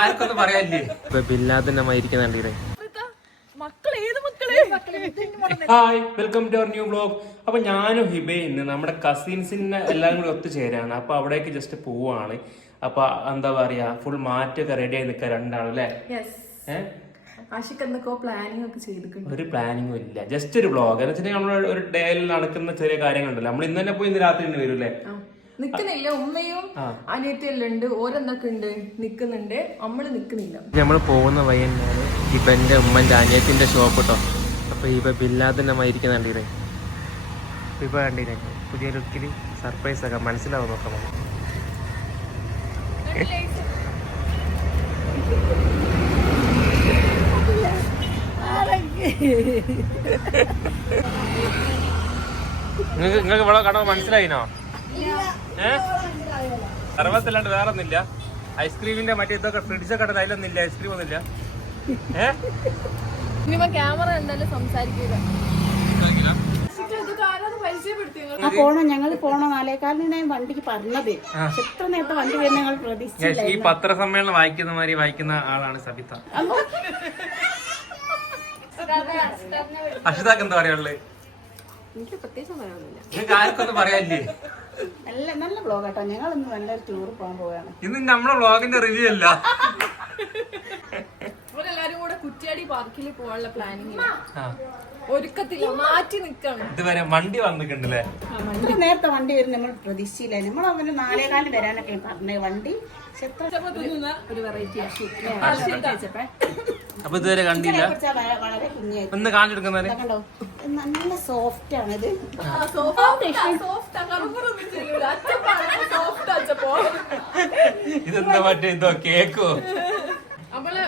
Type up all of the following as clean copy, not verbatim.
ആർക്കൊന്നും പറയാനില്ലേ ബില്ലാദിന്റെ മരിക്കുന്നുണ്ടേ. Hi, welcome to our new vlog. അപ്പൊ ഞാനും ഹിബയും ഇന്ന് നമ്മുടെ കസിൻസിനെ എല്ലാരും കൂടി ഒത്തുചേരാണ്. അപ്പൊ അവിടേക്ക് ജസ്റ്റ് പോവാണ്. അപ്പൊ എന്താ പറയാ, ഫുൾ മാറ്റൊക്കെ റെഡി ആയി നിൽക്കുക രണ്ടാളല്ലേ? ഒരു പ്ലാനിങ്ങും ഇല്ല, ജസ്റ്റ് ഒരു വ്ലോഗ് എന്ന് വെച്ചിട്ടുണ്ടെങ്കിൽ നമ്മൾ ഒരു ഡേയിൽ നടക്കുന്ന ചെറിയ കാര്യങ്ങളുണ്ടല്ലോ. നമ്മൾ ഇന്ന് തന്നെ പോയി ഇന്ന് രാത്രി തന്നെ വരും അല്ലേ? നിക്കുന്നില്ല, ഉമ്മയും അനിയത്തിയെല്ലാം ഉണ്ട്, ഓരെന്തൊക്കെ ഉണ്ട് നിക്കുന്നുണ്ട്, നമ്മള് നിക്കുന്നില്ല. നമ്മൾ പോകുന്ന വഴി തന്നെയാണ് ഇവന്റെ ഉമ്മന്റെ അനിയത്തിന്റെ ഷോപ്പ് കേട്ടോ. അപ്പൊ ഇവ ബില്ലാദിന്റെ മരിക്കുന്നുണ്ടേ. ഇവ കണ്ടില്ലേ പുതിയ ലുക്കില് സർപ്രൈസ് ഒക്കെ മനസ്സിലാവും നോക്കാം. നിങ്ങൾക്ക് ഇവിടെ കാണുമ്പോ മനസ്സിലായിനോ? സർവത്തല്ലാണ്ട് വേറെ ഒന്നുമില്ല. ഐസ്ക്രീമിന്റെ മറ്റേ ഇതൊക്കെ ഫ്രിഡ്ജൊക്കെ അതിലൊന്നുമില്ല, ഐസ്ക്രീം ഒന്നുമില്ല. ക്യാമറ എന്തായാലും സംസാരിക്കുക. ഞങ്ങൾ പോണോ 4:15 വണ്ടിക്ക് പറഞ്ഞത്. എത്ര നേരത്തെ വണ്ടി വരുന്ന ഞങ്ങൾ പ്രതീക്ഷിച്ചില്ല. ഈ പത്രസമ്മേളനം വായിക്കുന്ന മാതിരി വായിക്കുന്ന ആളാണ് സബിത. അഷിതാക്ക് എന്താ പറയാനുള്ളത്? എനിക്ക് പ്രത്യേകിച്ച് പറയാനൊന്നുമില്ല. നിങ്ങൾക്ക് ആർക്കൊന്നും പറയാനില്ലേ? നല്ല ബ്ലോഗ് കേട്ടോ. ഞങ്ങളൊന്ന് നല്ലൊരു ടൂർ പോകാൻ പോവാണ്. ഇന്ന് നമ്മളെ വ്ളോഗിന്റെ റിവ്യൂ അല്ല. ഇവരെല്ലാരും കൂടെ കുറ്റ്യാടി പാർക്കിൽ പോകാനുള്ള പ്ലാനിങ് ഒരുക്കത്തില്ല, മാറ്റി നിക്കണം. ഇതുവരെ വണ്ടി വന്നിട്ടുണ്ടല്ലേ? നേരത്തെ വണ്ടി വരും നമ്മൾ പ്രതീക്ഷിച്ചില്ല. നമ്മൾ അവന് 4:15 വരാനൊക്കെ പറഞ്ഞ വണ്ടി. ഒരു വെറൈറ്റി അപ്പൊ ഇതുവരെ കണ്ടില്ല. വളരെ കുഞ്ഞായി ഒന്ന് കാണിച്ചെടുക്കുന്നത് നല്ല സോഫ്റ്റ് ആണ് ഇത്. ഇതെന്താ മറ്റേ ഇതോ കേക്കോ? നമ്മള്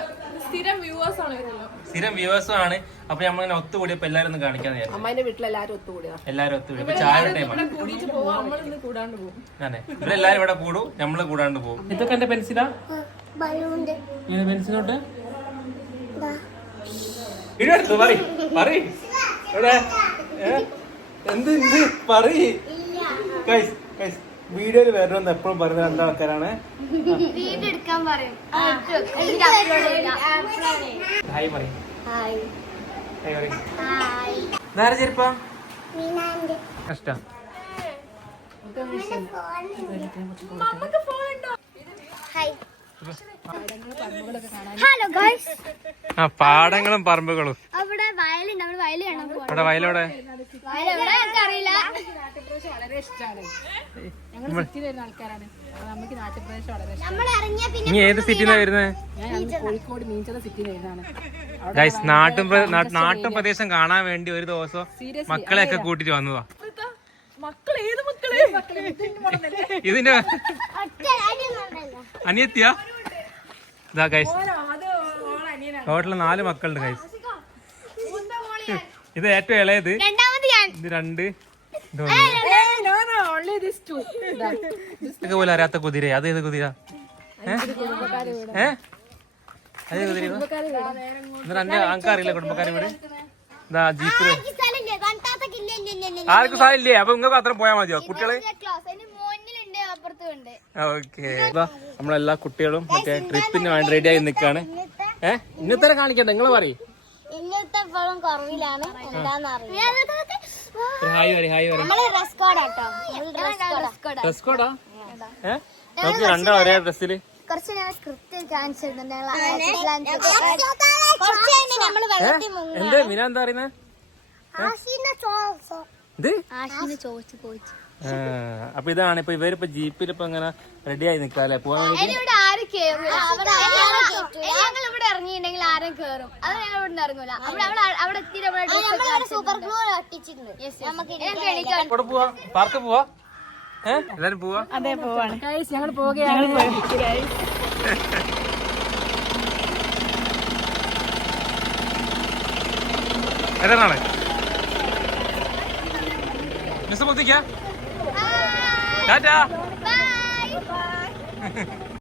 സ്ഥിരം വ്യൂവേഴ്സ് ആണ് ഇവരെല്ലാം. സ്ഥിരം വ്യൂവേഴ്സും ആണ്. അപ്പൊ നമ്മളിങ്ങനെ ഒത്തുകൂടിയപ്പോ എല്ലാരും ഒന്ന് കാണിക്കാന്ന് വിചാരിച്ചു. അമ്മേന്റെ വീട്ടിലെല്ലാരും ഒത്തുകൂടിയാ. എല്ലാരും ഒത്തുകൂടി. ഇപ്പൊ ചായ ടൈമാണ്. കൂടിയിട്ട് പോവാ, നമ്മളിന്ന് കൂടാണ്ട് പോകും. അതെ, ഇവരെല്ലാരും ഇവിടെ കൂടും, നമ്മള് കൂടാണ്ട് പോകും. ഇതൊക്കെ എന്റെ പെൻസിലാ? ഇങ്ങനെ പെൻസിലോട്ട് ഇടുത്തു എന്ത് വീഡിയോയിൽ വരണമെന്ന് എപ്പോഴും പറയുന്ന രണ്ടാൾക്കാരാണ്. ഹായ് പറയും. നേരെ ചെരുപ്പാ കഷ്ട. Hello guys. പാടങ്ങളും പറമ്പുകളും. അവിടെ വയലുണ്ട്, നമ്മൾ വയൽ കാണാൻ പോവാ. അവിടെ വയലോടെ അറിയില്ല. വളരെ ഇഷ്ടമാണ്. ഞങ്ങൾ സിറ്റിയിൽ വരുന്ന ആൾക്കാരാണ്, നമുക്ക് നാട്ടുപ്രദേശം വളരെ ഇഷ്ടമാണ്. നമ്മൾ ഇറങ്ങിയ പിന്നെ നീ ഏത് സിറ്റിന്നാ വരുന്നത്? കോഴിക്കോട് മീൻചത സിറ്റിയിൽ വരുന്നതാണ്. ഗൈസ്, നാട്ടും പ്രദേശം കാണാൻ വേണ്ടി ഒരു ദിവസം മക്കളെയൊക്കെ കൂട്ടിട്ട് വന്നതാ. മക്കള് ഏത് മക്കള്? ഇതിന്റെ അനിയത്തിയാ? ഇതാ ഗൈസ്, ടോട്ടല് 4 മക്കളുണ്ട് ഗൈസ്. ഇത് ഏറ്റവും ഇളയത്, ഇത് 2. ഇതൊക്കെ പോലെ അറിയാത്ത കുതിര. അത് ഏത് കുതിര? അതേ കുതിര. എന്നിട്ട് ആൾക്കാരില്ല കുടുംബക്കാരെ വീട്. ഇതാ ജീപ്പ്. ആർക്കും സ്ഥലം ഇല്ലേ? അപ്പൊ നിങ്ങൾക്ക് അത്ര പോയാൽ മതിയോ കുട്ടികള്? ഓക്കെ, നമ്മളെല്ലാ കുട്ടികളും മറ്റേ ട്രിപ്പിന് വേണ്ടി റെഡി ആയി നിൽക്കാണ്. ഇന്നത്തെ കാണിക്കണ്ട, നിങ്ങള് പറയും. ഡ്രസ് കോഡാ? നമുക്ക് രണ്ടാ ഒരേ ഡ്രസ്സില്. എന്ത് മിന എന്താ പറയുന്നത്? അപ്പൊ ഇതാണ് ഇപ്പൊ ഇവരിപ്പോ ജീപ്പിൽ ഇപ്പൊ ഇങ്ങനെ റെഡി ആയി നിക്കാല്ലേ പോവാൻ വേണ്ടി. ഇവിടെ ഇറങ്ങിയിട്ടുണ്ടെങ്കിൽ ആരും കേറും, അത് ഞങ്ങൾ ഇവിടെ ഇറങ്ങൂല. അവിടെ സൂപ്പർ ഗ്ലൂ ഒട്ടിച്ചിട്ടുണ്ട്. പോവാ, പാർക്ക് പോവാ, എല്ലാരും പോവാ. അതെ പോവാണ്. ഞങ്ങൾ പോവുകയാണ്. ഏതാണ് മിസ് പൊത്തിക്കാ? ടാറ്റാ.